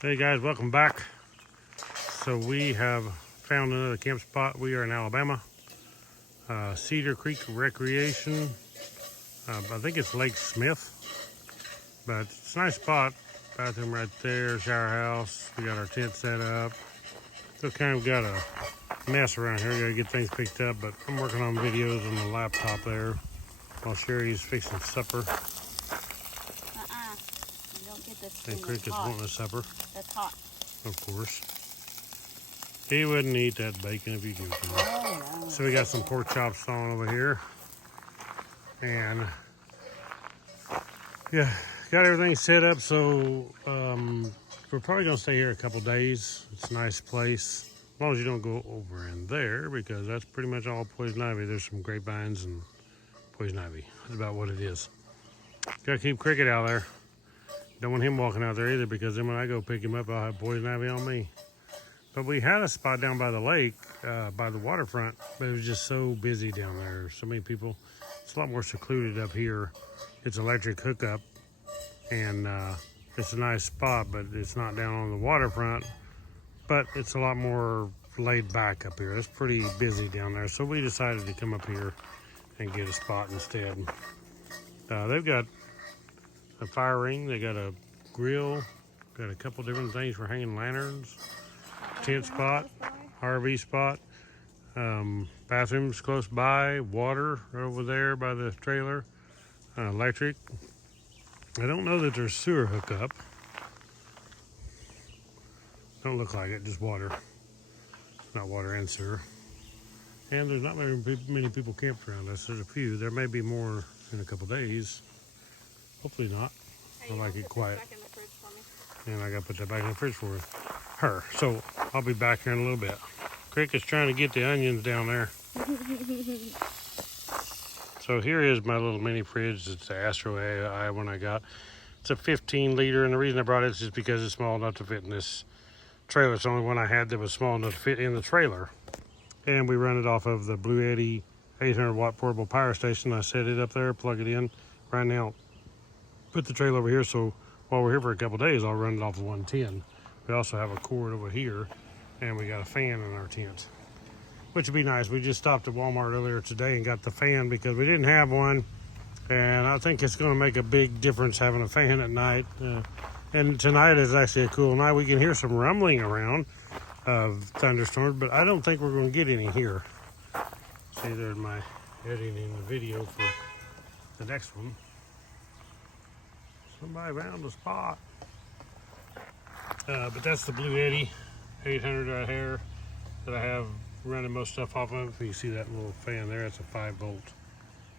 Hey guys, welcome back. So we have found another camp spot. We are in Alabama, Cedar Creek Recreation. I think it's Lake Smith, but it's a nice spot. Bathroom right there, shower house. We got our tent set up. Still kind of got a mess around here. Gotta get things picked up, but I'm working on videos on the laptop there while Sherry's fixing supper. You don't get this. And Crick is wanting a supper. That's hot. Of course. He wouldn't eat that bacon if you gave it to him. Oh, no. So we got some pork chops on over here. And yeah, got everything set up. So we're probably gonna stay here a couple days. It's a nice place. As long as you don't go over in there, because that's pretty much all poison ivy. There's some grapevines and poison ivy. That's about what it is. Gotta keep Cricket out there. Don't want him walking out there either, because then when I go pick him up, I'll have poison ivy on me. But we had a spot down by the lake, by the waterfront, but it was just so busy down there. So many people. It's a lot more secluded up here. It's electric hookup, and it's a nice spot, but it's not down on the waterfront. But it's a lot more laid back up here. It's pretty busy down there. So we decided to come up here and get a spot instead. They've got a fire ring, they got a grill, got a couple different things for hanging lanterns, tent spot, RV spot, bathrooms close by, water over there by the trailer, electric. I don't know that there's sewer hookup. Don't look like it, just water. Not water and sewer. And there's not many people camped around us. There's a few. There may be more in a couple days. Hopefully not. I like it quiet. And I gotta put that back in the fridge for her. So I'll be back here in a little bit. Crick is trying to get the onions down there. So here is my little mini fridge. It's the Astro AI one I got. It's a 15 liter, and the reason I brought it is just because it's small enough to fit in this trailer. It's the only one I had that was small enough to fit in the trailer. And we run it off of the Blue Eddy 800 watt portable power station. I set it up there, plug it in right now. Put the trailer over here, so while we're here for a couple days, I'll run it off of 110. We also have a cord over here, and we got a fan in our tent, which would be nice. We just stopped at Walmart earlier today and got the fan because we didn't have one, and I think it's going to make a big difference having a fan at night. And tonight is actually a cool night. We can hear some rumbling around of thunderstorms, but I don't think we're going to get any here. See, there's my editing the video for the next one. Somebody found a spot. But that's the Blue Eddy 800 right here that I have running most stuff off of. You see that little fan there? It's a 5-volt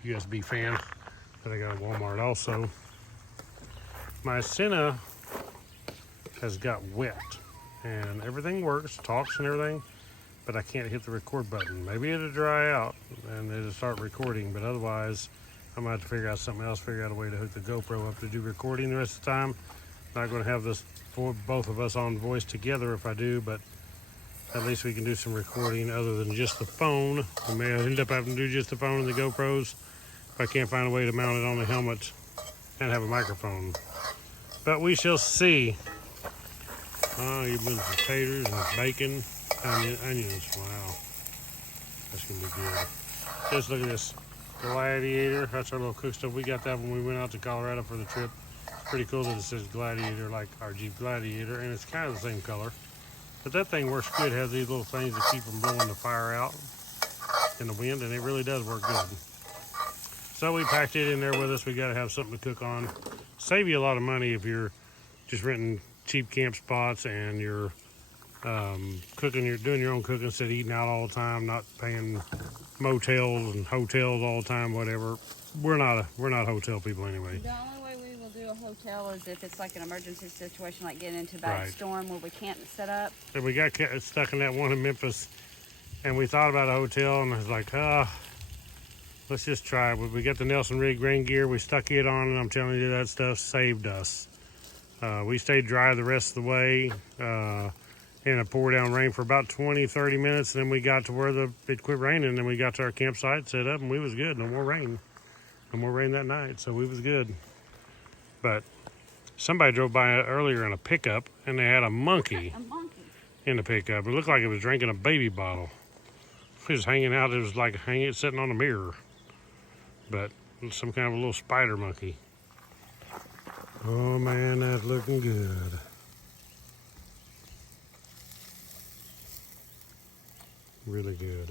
USB fan that I got at Walmart also. My Senna has got wet and everything works, talks and everything, but I can't hit the record button. Maybe it'll dry out and it'll start recording, but otherwise I'm gonna have to figure out something else, figure out a way to hook the GoPro up to do recording the rest of the time. Not gonna have this for both of us on voice together if I do, but at least we can do some recording other than just the phone. We may end up having to do just the phone and the GoPros if I can't find a way to mount it on the helmet and have a microphone. But we shall see. Oh, you've been potatoes and bacon, onions. Wow, that's gonna be good. Just look at this. Gladiator, that's our little cook stove. We got that when we went out to Colorado for the trip. It's pretty cool that it says Gladiator like our Jeep Gladiator, and it's kind of the same color. But that thing works good. It has these little things to keep from blowing the fire out in the wind, and it really does work good. So we packed it in there with us. We got to have something to cook on. Save you a lot of money if you're just renting cheap camp spots and you're cooking, you're doing your own cooking instead of eating out all the time, not paying motels and hotels all the time, whatever. We're not hotel people anyway. The only way we will do a hotel is if it's like an emergency situation, like getting into a bad storm where we can't set up. And we got stuck in that one in Memphis, and we thought about a hotel, and I was like, let's just try it. We got the Nelson Rigg rain gear. We stuck it on, and I'm telling you, that stuff saved us. We stayed dry the rest of the way. In a pour down rain for about 20-30 minutes, and then we got to where it quit raining, and then we got to our campsite, set up, and we was good. No more rain that night, so we was good. But Somebody drove by earlier in a pickup, and they had a monkey A monkey. in the pickup. It looked like it was drinking a baby bottle. It was hanging out. It was like sitting on a mirror. But some kind of a little spider monkey. Oh man, that's looking good. Really good.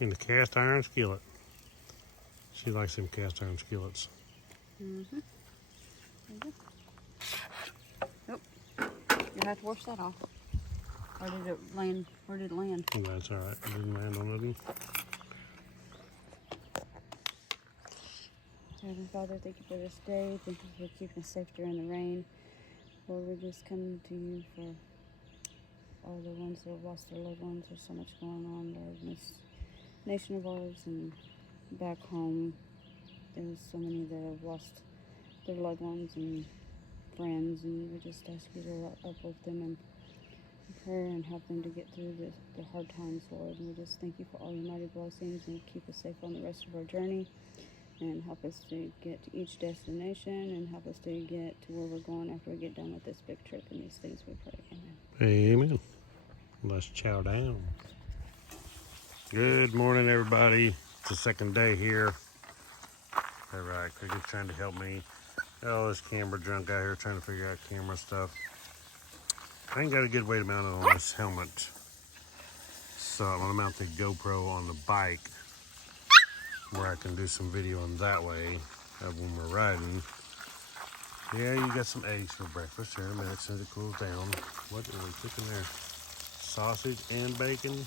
In the cast iron skillet. She likes them cast iron skillets. Mm-hmm. Nope. You have to wash that off. Or did it land? Where did it land? Oh, that's all right. It didn't land on nothing. Heavenly Father, thank you for this day. Thank you for keeping us safe during the rain. Lord, we're just coming to you for all the ones that have lost their loved ones. There's so much going on, Lord, in this nation of ours and back home. There's so many that have lost their loved ones and friends, and we just ask you to uplift them in prayer and help them to get through the hard times, Lord. And we just thank you for all your mighty blessings and keep us safe on the rest of our journey. And help us to get to each destination and help us to get to where we're going after we get done with this big trip. And these things we pray. Amen. Amen. Let's chow down. Good morning, everybody. It's the second day here. All right, Cricket's trying to help me. Oh, this camera junk out here trying to figure out camera stuff. I ain't got a good way to mount it on this helmet. So I'm gonna mount the GoPro on the bike where I can do some video on that way of when we're riding. Yeah, you got some eggs for breakfast here in a minute since it cools down. What are we cooking there? Sausage and bacon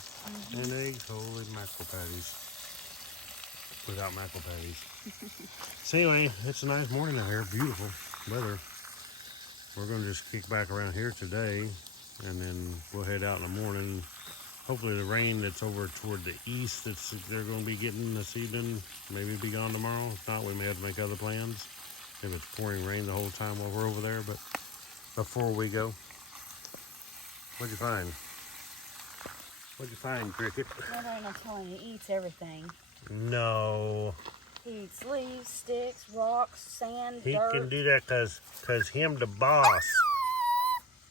and eggs? Holy mackerel patties. Without mackerel patties. So anyway, it's a nice morning out here. Beautiful weather. We're going to just kick back around here today, and then we'll head out in the morning. Hopefully the rain that's over toward the east they're going to be getting this evening, maybe be gone tomorrow. If not, we may have to make other plans if it's pouring rain the whole time while we're over there. But before we go, what'd you find? What'd you find, Cricket? I'm telling you, he eats everything. No. He eats leaves, sticks, rocks, sand, He dirt. can do that because him the boss.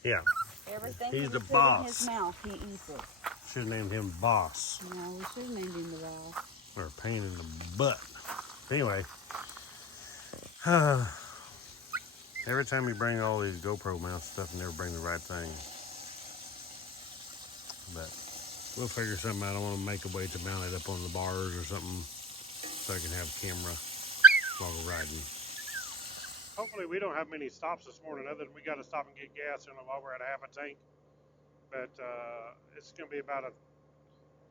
Yeah. Everything He's he the puts boss. in his mouth, he eats it. Should have named him Boss. No, we should have named him the boss. Or a pain in the butt. Anyway. Every time you bring all these GoPro mount stuff, you never bring the right thing. But we'll figure something out. I want to make a way to mount it up on the bars or something so I can have a camera while we're riding. Hopefully we don't have many stops this morning other than we got to stop and get gas while we're at a half a tank. But it's going to be about a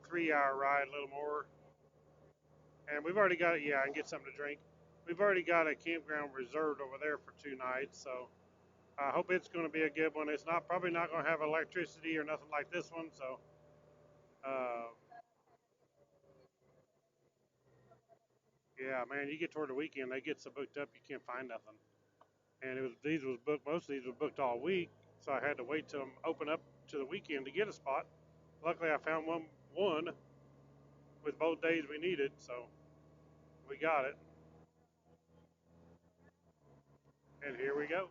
3-hour ride, a little more. And we've already got, yeah, I can get something to drink. We've already got a campground reserved over there for 2 nights, so I hope it's going to be a good one. It's probably not going to have electricity or nothing like this one, so yeah, man, you get toward the weekend, they get so booked up you can't find nothing. And most of these were booked all week, so I had to wait till them open up to the weekend to get a spot. Luckily, I found one with both days we needed, so we got it. And here we go.